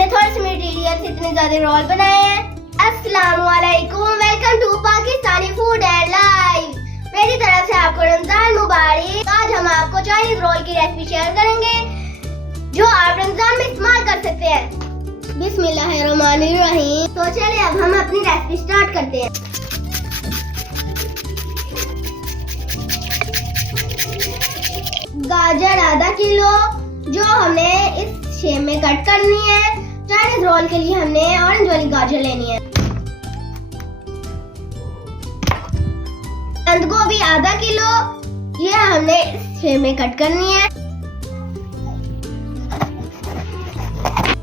हमने थोड़े से मटेरियल से इतने ज्यादा रोल बनाए हैं। अस्सलामुअलैकुम, welcome to Pakistani food and life. मेरी तरफ से आपको रमजान मुबारक। आज हम आपको चाइनीज रोल की रेसिपी शेयर करेंगे जो आप रमजान में इस्तेमाल कर सकते हैं। बिस्मिल्लाहिर्रहमानिर्रहीम। तो चलिए अब हम अपनी रेसिपी स्टार्ट करते हैं। गाजर आधा किलो जो हमने इस शेप में कट करनी है। चाइनीज रोल के लिए हमने ऑरेंज वाली गाजर लेनी है। बंद गोभी आधा किलो, ये हमने इस शेप में कट करनी है।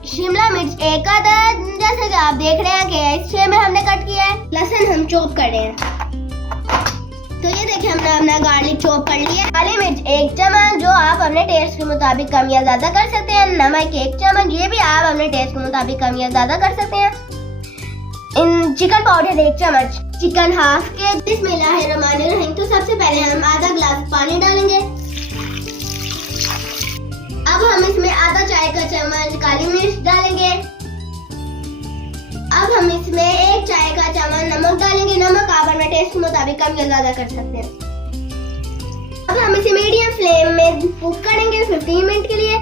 शिमला मिर्च एक अदद, जैसे कि आप देख रहे हैं कि इस शेप में हमने कट किया है। लहसुन हम चॉप कर रहे हैं। तो ये देखिए हमने अपना गार्लिक चॉप कर लिया। काली मिर्च एक चम्मच, जो आप अपने टेस्ट के मुताबिक कम या ज्यादा कर सकते हैं। नमक एक चम्मच, ये भी आप अपने टेस्ट के मुताबिक कम या ज्यादा कर सकते हैं। चिकन पाउडर एक चम्मच, चिकन हाफ के। बिस्मिल्लाहिर्रहमानिर्रहीम। तो सबसे पहले हम आधा गिलास पानी डालेंगे। अब हम इसमें आधा चाय का चम्मच काली मिर्च डालेंगे। अब हम इसमें एक चाय का चम्मच नमक डालेंगे। नमक आप अपने टेस्ट के मुताबिक कम या ज्यादा कर सकते हैं। अब हम इसे मीडियम फ्लेम में कुक करेंगे 15 मिनट के लिए।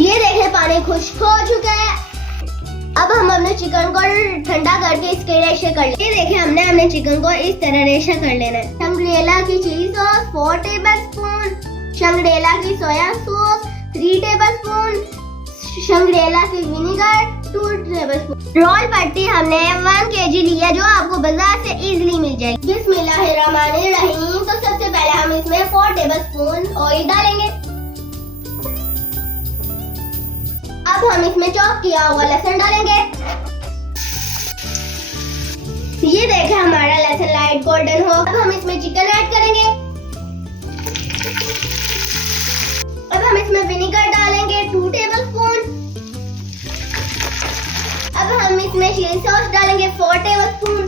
ये देखें पानी खुश्क हो चुका है। अब हम अपने चिकन को ठंडा करके इसके रेशे कर लेंगे। ये देखें हमने अपने चिकन को इस तरह रेशा कर लेना है। शंग्रीला की चिली सॉस 4 टेबलस्पून, शंग्रीला की सोया सॉस 3 टेबलस्पून, शंग्रीला की विनेगर 2 टेबलस्पून। रोल पट्टी हमने 1 kg लिया जो आपको बाजार से इजीली मिल जाएगी। बिस्मिल्लाहिर्रहमानिर्रहीम। तो सबसे पहले हम इसमें 4 टेबलस्पून ऑयल डालेंगे। अब हम इसमें चॉप किया हुआ लहसुन डालेंगे। ये देखें हमारा लहसुन लाइट गोल्डन हो। अब हम इसमें चिकन ऐड करेंगे। अब हम इसमें विनेगर डालेंगे 2 टेबलस्पून। अब हम इसमें चिली सॉस डालेंगे 4 टेबलस्पून।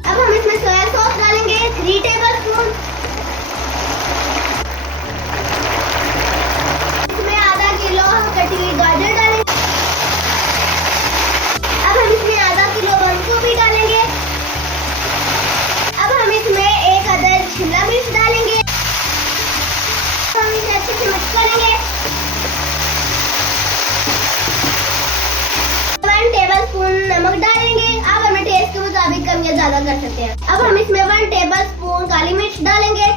अब हम इसमें सोया सॉस डालेंगे 3 टेबलस्पून। इसमें आधा किलो हम कटी हुई गाजर डालेंगे। अब हम इसमें आधा किलो बंद गोभी डालेंगे। अब हम इसमें एक अदद शिमला मिर्च डालेंगे। हम इसे अच्छे से मिक्स करेंगे। 1 टेबलस्पून नमक डालेंगे। आप अपने टेस्ट के मुताबिक कम या ज्यादा कर सकते हैं। अब हम इसमें 1 टेबलस्पून काली मिर्च डालेंगे।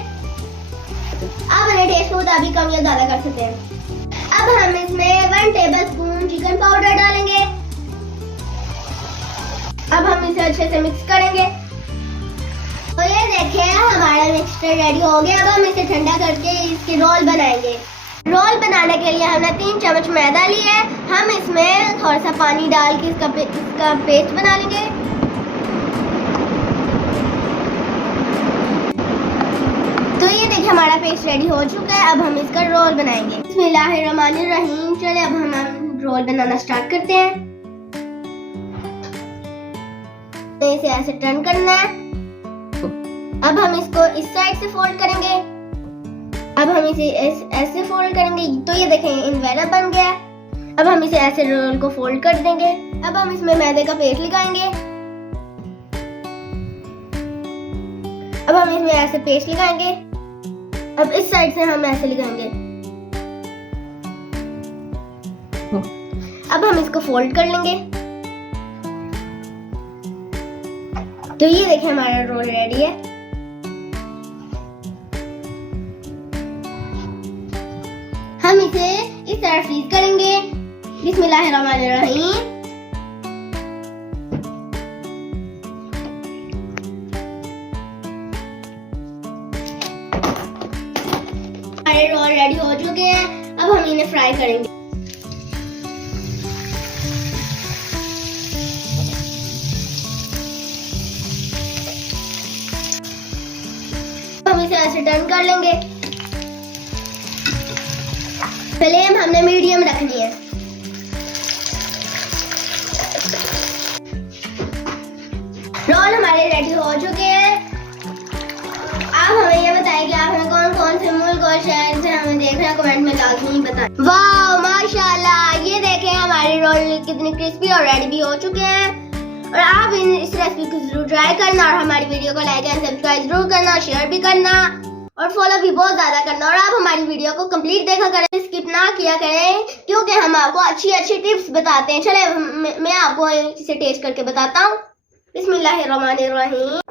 आप अपने टेस्ट के मुताबिक कम या ज्यादा कर सकते हैं। अब हम इसमें 1 टेबलस्पून चिकन पाउडर डालेंगे। अब हम इसे अच्छे से मिक्स करेंगे। तो ये देखिए हमारा मिक्सचर रेडी हो गया। अब हम इसे ठंडा करके इसके रोल बनाएंगे। रोल बनाने के लिए हमने 3 चम्मच मैदा लिया है। हम इसमें थोड़ा सा पानी डाल के इसका पेस्ट बना लेंगे। तो ये देखिए हमारा पेस्ट रेडी हो चुका है। अब हम इसका रोल बनाएंगे। बिस्मिल्लाहिर्रहमानिर्रहीम। चलिए अब हम रोल बनाना स्टार्ट करते हैं। तो इसे ऐसे टर्न करना है। अब हम इसको इस साइड से फोल्ड करेंगे। अब हम इसे ऐसे फोल्ड करेंगे। तो ये देखें इन्वेलप बन गया। अब हम इसे ऐसे रोल को फोल्ड कर देंगे। अब हम इसमें मैदे का पेस्ट लगाएंगे। अब हम इसमें ऐसे पेस्ट लगाएंगे। अब इस साइड से हम ऐसे लगाएंगे। अब हम इसको फोल्ड कर लेंगे। तो ये देखें हमारा रोल रेडी है। हम इसे इस तरह फ्रीज करेंगे। बिस्मिल्लाहिर्रहमानिर्रहीम। हमारे रोल रेडी हो चुके हैं। अब हम इन्हें फ्राई करेंगे। हम इसे ऐसे टर्न कर लेंगे। फ्लेम हमने मीडियम रखनी है। रोल हमारे रेडी हो चुके हैं। आप हमें ये बताइए कि आपने कौन कौन से मुल्क और शहर से हमें देख रहे हैं। कमेंट में लाजमी बताएं। वाह माशाल्लाह, ये देखें हमारे रोल कितने क्रिस्पी और रेडी भी हो चुके हैं। और आप इस रेसिपी को जरूर ट्राई करना और हमारी वीडियो को लाइक एंड सब्सक्राइब जरूर करना, शेयर भी करना और फॉलो भी बहुत ज्यादा करना। और आप हमारी वीडियो को कंप्लीट देखा करें, स्किप ना किया करें, क्योंकि हम आपको अच्छी अच्छी टिप्स बताते हैं। चले मैं आपको इसे टेस्ट करके बताता हूँ। बिस्मिल्लाहिर्रहमानिर्रहीम।